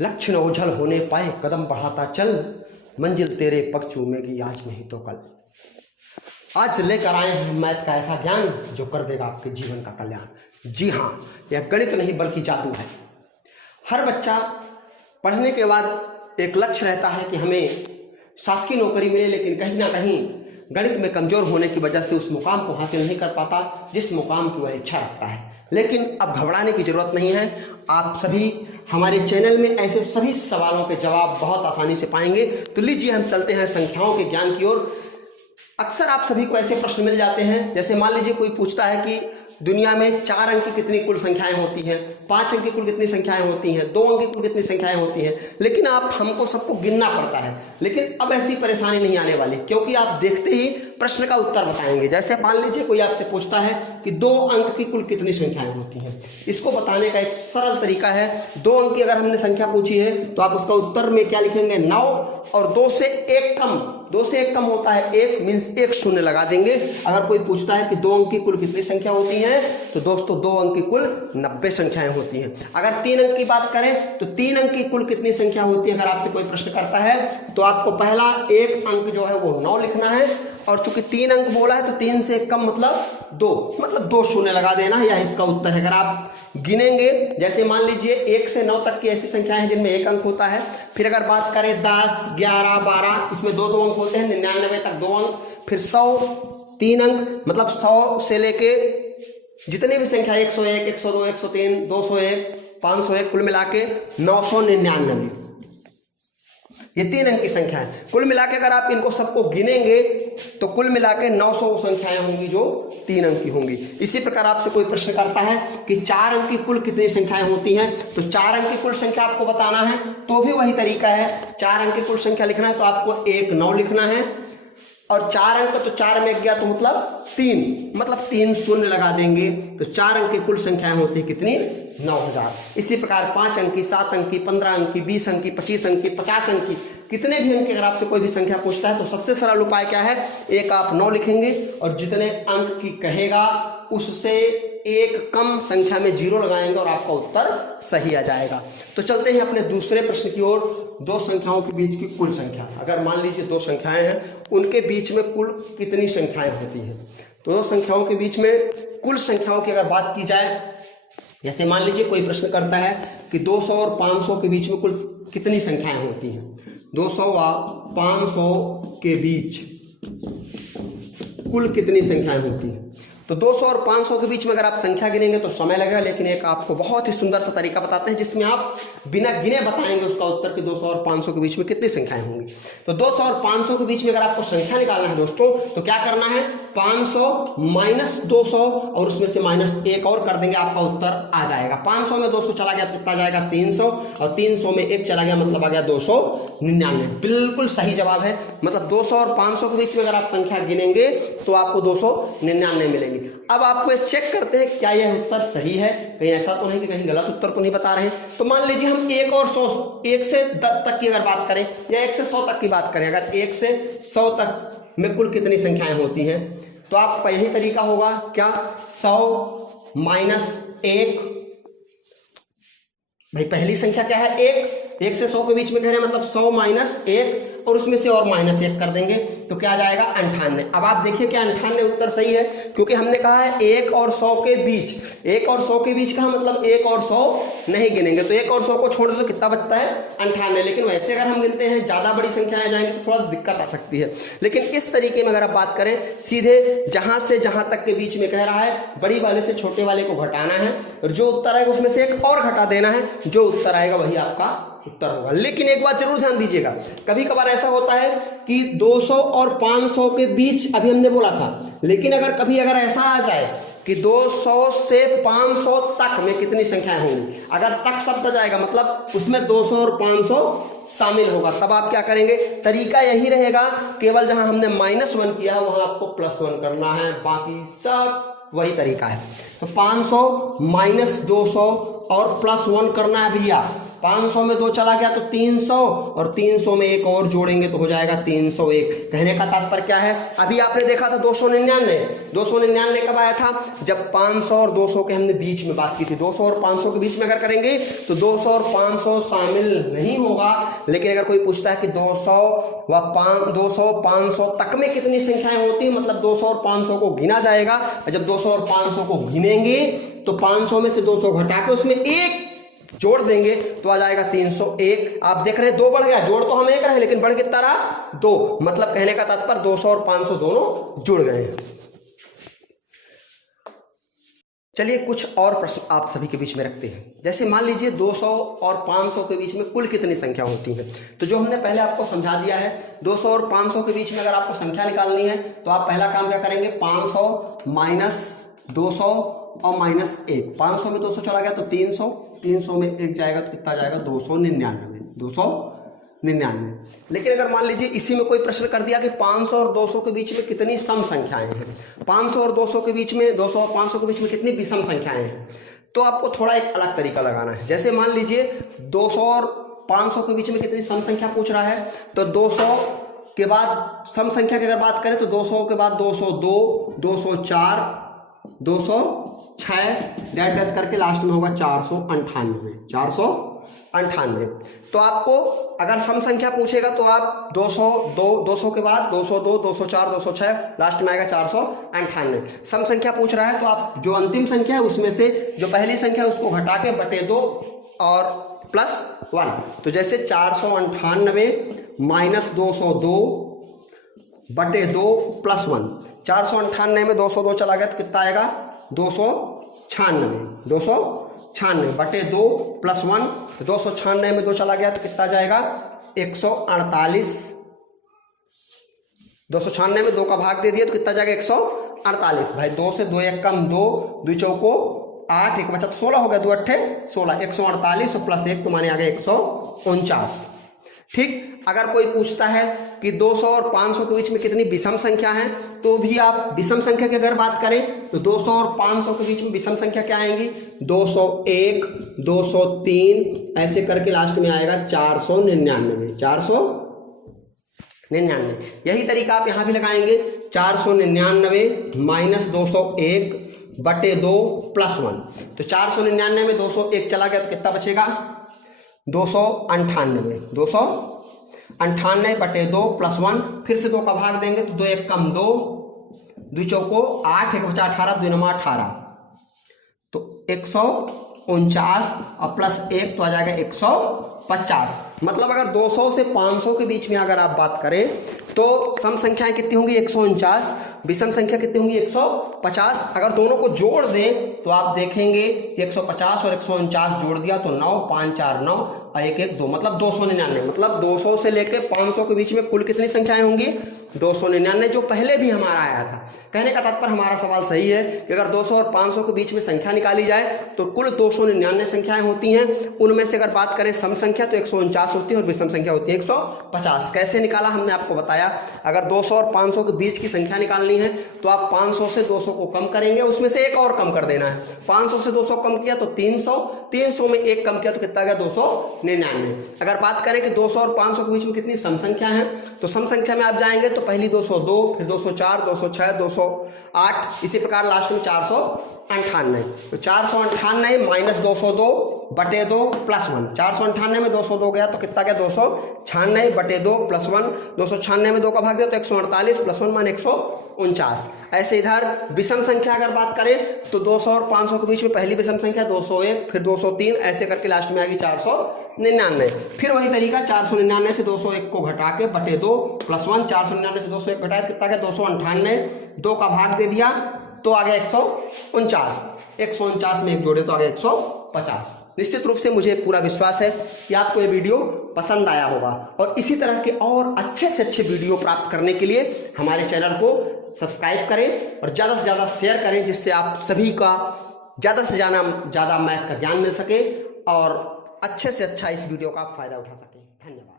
लक्ष्य न ओझल होने पाए, कदम बढ़ाता चल, मंजिल तेरे पग चूमेगी आज नहीं तो कल। आज लेकर आए हैं मैथ का ऐसा ज्ञान जो कर देगा आपके जीवन का कल्याण। जी हाँ, यह गणित नहीं बल्कि जादू है। हर बच्चा पढ़ने के बाद एक लक्ष्य रहता है कि हमें शासकीय नौकरी मिले, लेकिन कहीं ना कहीं गणित में कमजोर होने की वजह से उस मुकाम को हासिल नहीं कर पाता जिस मुकाम की वह इच्छा रखता है। लेकिन अब घबराने की जरूरत नहीं है। आप सभी हमारे चैनल में ऐसे सभी सवालों के जवाब बहुत आसानी से पाएंगे। तो लीजिए हम चलते हैं संख्याओं के ज्ञान की ओर। अक्सर आप सभी को ऐसे प्रश्न मिल जाते हैं, जैसे मान लीजिए कोई पूछता है कि दुनिया में 4 अंक की कितनी कुल संख्याएं होती हैं, 5 अंक की कुल कितनी संख्याएं होती हैं, 2 अंक की कुल कितनी संख्याएं होती हैं, लेकिन आप हमको सबको गिनना पड़ता है। लेकिन अब ऐसी परेशानी नहीं आने वाली, क्योंकि आप देखते ही प्रश्न का उत्तर बताएंगे। जैसे मान लीजिए कोई आपसे पूछता है कि 2 अंक की कुल कितनी संख्याएं होती हैं, इसको बताने का एक सरल तरीका है। 2 अंक की अगर हमने संख्या पूछी है तो आप उसका उत्तर में क्या लिखेंगे, 9, और 2 से 1 कम होता है 1 मीन्स 1 शून्य लगा देंगे। अगर कोई पूछता है कि 2 अंक की कुल कितनी संख्या होती है, तो दोस्तों 2 अंक की कुल 90 संख्याएं होती हैं। अगर 3 अंक की बात करें तो 3 अंक की कुल कितनी संख्या होती है, अगर आपसे कोई प्रश्न करता है तो आपको पहला 1 अंक जो है वो 9 लिखना है, और चूंकि 3 अंक बोला है तो 3 से 1 कम मतलब 2, मतलब 2 शून्य लगा देना है, यह इसका उत्तर है। अगर आप गिनेंगे, जैसे मान लीजिए 1 से 9 तक की ऐसी संख्याएं हैं जिनमें 1 अंक होता है। फिर अगर बात करें 10, 11, 12, इसमें 2 अंक होते हैं। 99 तक 2 अंक, फिर 100 3 अंक, मतलब 100 से लेके जितने भी संख्या 101, 102, 103, 201, 501, कुल मिला के 999, ये 3 अंक की संख्या है। कुल मिला के अगर आप इनको सबको गिनेंगे तो कुल मिला के 900 संख्याएं होंगी जो 3 अंक की होंगी। इसी प्रकार आपसे कोई प्रश्न करता है कि 4 अंक की कुल कितनी संख्याएं होती हैं, तो 4 अंक की कुल संख्या आपको बताना है, तो भी वही तरीका है। 4 अंक की कुल संख्या लिखना है तो आपको 1 9 लिखना है, और 4 अंक तो 4 में गया तो मतलब 3, मतलब 3 शून्य लगा देंगे। तो 4 अंक की कुल संख्याएं होती है कितनी, 9000। इसी प्रकार 5 अंक की, 7 अंक की, 15 अंक की, 20 अंक की, 25 अंक की, 50 अंक की, कितने भी अंक की अगर आपसे कोई भी संख्या पूछता है तो सबसे सरल उपाय क्या है, एक आप 9 लिखेंगे और जितने अंक की कहेगा उससे 1 कम संख्या में 0 लगाएंगे और आपका उत्तर सही आ जाएगा। तो चलते हैं अपने दूसरे प्रश्न की ओर। 2 संख्याओं के बीच की कुल संख्या, अगर मान लीजिए 2 संख्याएं हैं, उनके बीच में कुल कितनी संख्याएं होती हैं। तो 2 संख्याओं के बीच में कुल संख्याओं की अगर बात की जाए, जैसे मान लीजिए कोई प्रश्न करता है कि 200 और 500 के बीच में कुल कितनी संख्याएं होती हैं। 200 और 500 के बीच कुल कितनी संख्याएं होती हैं। तो 200 और 500 के बीच में अगर आप संख्या गिनेंगे तो समय लगेगा, लेकिन एक आपको बहुत ही सुंदर सा तरीका बताते हैं जिसमें आप बिना गिने बताएंगे उसका उत्तर कि 200 और 500 के बीच में कितनी संख्याएं होंगी। तो 200 और 500 के बीच में अगर आपको संख्या निकालना है दोस्तों, तो क्या करना है, 500 माइनस 200 और उसमें से माइनस 1 और कर देंगे, आपका उत्तर आ जाएगा। 500 में 200 चला गया तो कितना जाएगा, 300, और 300 में 1 चला गया मतलब आ गया 299। बिल्कुल सही जवाब है। मतलब 200 और 500 के बीच में अगर आप संख्या गिनेंगे तो आपको 299 मिलेंगे। अब आपको चेक करते हैं क्या यह उत्तर सही है, कहीं ऐसा तो नहीं कि कहीं गलत उत्तर तो नहीं बता रहे हैं। तो मान लीजिए हम 1 और 100, 1 से 10 तक की अगर बात करें या 1 से 100 तक की बात करें, अगर 1 से 100 तक में कुल कितनी संख्याएं होती हैं, तो आपका यही तरीका होगा क्या, 100 माइनस 1, भाई पहली संख्या क्या है 1 से 100 के बीच में कह रहे हैं, मतलब 100 माइनस 1 और उसमें से और माइनस 1 कर देंगे तो क्या आ जाएगा 98। अब आप देखिए क्या 98 उत्तर सही है, क्योंकि हमने कहा है 1 और 100 के बीच, 1 और 100 के बीच का मतलब 1 और 100 नहीं गिनेंगे, तो 1 और 100 को छोड़ दो तो कितना बचता है 98। लेकिन वैसे अगर हम गिनते हैं ज्यादा बड़ी संख्याएं जाएंगी तो थोड़ा दिक्कत आ सकती है। लेकिन इस तरीके में अगर आप बात करें, सीधे जहां से जहां तक के बीच में कह रहा है बड़ी वाले से छोटे वाले को घटाना है, और जो उत्तर आएगा उसमें से 1 और घटा देना है, जो उत्तर आएगा वही आपका उत्तर होगा। लेकिन एक बात जरूर ध्यान दीजिएगा, कभी कभार ऐसा होता है कि 200 और 500 के बीच अभी हमने बोला था, लेकिन अगर ऐसा आ जाए कि 200 से 500 तक में कितनी संख्याएं होंगी, अगर तक शब्द आ जाएगा मतलब उसमें 200 और 500 शामिल होगा, तब आप क्या करेंगे, तरीका यही रहेगा, केवल जहां हमने -1 किया है वहां आपको +1 करना है, बाकी सब वही तरीका है। तो 500 माइनस 200 और +1 करना है भैया, 500 में 2 चला गया तो 300, और 300 में एक और जोड़ेंगे तो हो जाएगा 301। कहने का तात्पर्य क्या है, अभी आपने देखा था 299 कब आया था, जब 500 और 200 के हमने बीच में बात की थी। 200 और 500 के बीच में अगर करेंगे तो 200 और 500 शामिल नहीं होगा। लेकिन अगर कोई पूछता है कि 200 व 500 तक में कितनी संख्याएं होती हैं, मतलब 200 और 500 को गिना जाएगा। जब 200 और 500 को गिनेंगे तो 500 में से 200 घटा के उसमें एक जोड़ देंगे तो आ जाएगा 301। आप देख रहे हैं 2 बढ़ गया, जोड़ तो हम एक रहे लेकिन बढ़ कितना रहा 2। मतलब कहने का तात्पर्य 200 और 500 दोनों जुड़ गए हैं। चलिए कुछ और प्रश्न आप सभी के बीच में रखते हैं। जैसे मान लीजिए 200 और 500 के बीच में कुल कितनी संख्या होती है, तो जो हमने पहले आपको समझा दिया है, 200 और 500 के बीच में अगर आपको संख्या निकालनी है तो आप पहला काम क्या करेंगे, 500 माइनस 200 और माइनस 1। 500 में 200 चला गया तो 300, 300 में 1 जाएगा तो कितना जाएगा 299। लेकिन अगर मान लीजिए इसी में कोई प्रश्न कर दिया कि 500 और 200 के बीच में कितनी सम संख्याएं हैं, 500 और 200 के बीच में, 200 और 500 के बीच में कितनी विषम संख्याएं हैं, तो आपको थोड़ा एक अलग तरीका लगाना है। जैसे मान लीजिए 200 और 500 के बीच में कितनी सम संख्या पूछ रहा है, तो 200 के बाद सम संख्या की अगर बात करें तो 200 के बाद 202, 204, 206 डेट डैश करके लास्ट में होगा 498। तो आपको अगर सम संख्या पूछेगा तो आप 200 के बाद 202, 204, 206 लास्ट में आएगा 498। सम संख्या पूछ रहा है तो आप जो अंतिम संख्या है उसमें से जो पहली संख्या है उसको घटा के बटे 2 और प्लस 1। तो जैसे 498 माइनस 202 बटे 2 प्लस 1। 498 में 202 चला गया तो कितना आएगा 296 बटे 2 प्लस 1। 296 में 2 चला गया तो कितना जाएगा 148। 296 में 2 का भाग दे दिया तो कितना जाएगा 148। भाई 2 से 2 एक कम 2, 2 चौको 8, एक बचा तो 16 हो गया, 2 अट्ठे 16, 148 और प्लस 1 तो माने आ गया 149। ठीक। अगर कोई पूछता है कि 200 और 500 के बीच में कितनी विषम संख्या है, तो भी आप विषम संख्या की अगर बात करें तो 200 और 500 के बीच में विषम संख्या क्या आएंगी, 201, 203 ऐसे करके लास्ट में आएगा 499। यही तरीका आप यहां भी लगाएंगे, 499 माइनस 201 बटे 2 प्लस 1। तो 499 में 201 चला गया तो कितना बचेगा 298 बटे 2 प्लस 1। फिर से 2 का भाग देंगे तो 2 एक कम 2, 2 चौको 8, एक बचा 18, 2 नमा 18 तो 149 और प्लस 1 तो आ जाएगा 150। मतलब अगर 200 से 500 के बीच में अगर आप बात करें तो सम संख्याएं कितनी होंगी 149, विषम संख्या कितनी होंगी 150। अगर दोनों को जोड़ दें तो आप देखेंगे 150 और 149 जोड़ दिया तो 9, 5, 4, 9 और 1, 1, 2 मतलब 299। मतलब 200 से लेकर 500 के बीच में कुल कितनी संख्याएं होंगी 299, जो पहले भी हमारा आया था। कहने का तात्पर्य हमारा सवाल सही है कि अगर 200 और 500 के बीच में संख्या निकाली जाए तो कुल 299 संख्याएं होती हैं। उनमें से अगर बात करें सम संख्या तो 149 होती है और विषम संख्या होती है 150। कैसे निकाला हमने आपको बताया। अगर 200 और 500 के बीच की संख्या निकालनी है तो आप 500 से 200 को कम करेंगे, उसमें से एक और कम कर देना है। 500 से 200 कम किया तो 300, 300 में एक कम किया तो कितना गया 299। अगर बात करें कि 200 और 500 के बीच में कितनी सम संख्या है, तो सम संख्या में आप जाएंगे तो पहली 202, फिर 204, 206, 208, इसी प्रकार लास्ट में 498। तो 498 माइनस 202 बटे 2 प्लस 1। 498 में 202 गया तो कितना गया 296 बटे 2 प्लस 1। 296 में 2 का भाग दिया तो 148 प्लस 1 मान 149। ऐसे इधर विषम संख्या अगर बात करें तो 200 और 500 के बीच में पहली विषम संख्या 201, फिर 203 ऐसे करके लास्ट में आएगी 499। फिर वही तरीका 499 से 201 को घटा के बटे 2 प्लस 1। 499 से 201 घटाया कितना गया 298, 2 का भाग दे दिया तो आ गया 149। 149 में एक जोड़े तो आ गया 150। निश्चित रूप से मुझे पूरा विश्वास है कि आपको ये वीडियो पसंद आया होगा और इसी तरह के और अच्छे से अच्छे वीडियो प्राप्त करने के लिए हमारे चैनल को सब्सक्राइब करें और ज़्यादा से ज़्यादा शेयर करें, जिससे आप सभी का ज़्यादा से ज़्यादा मैथ का ज्ञान मिल सके और अच्छे से अच्छा इस वीडियो का फ़ायदा उठा सकें। धन्यवाद।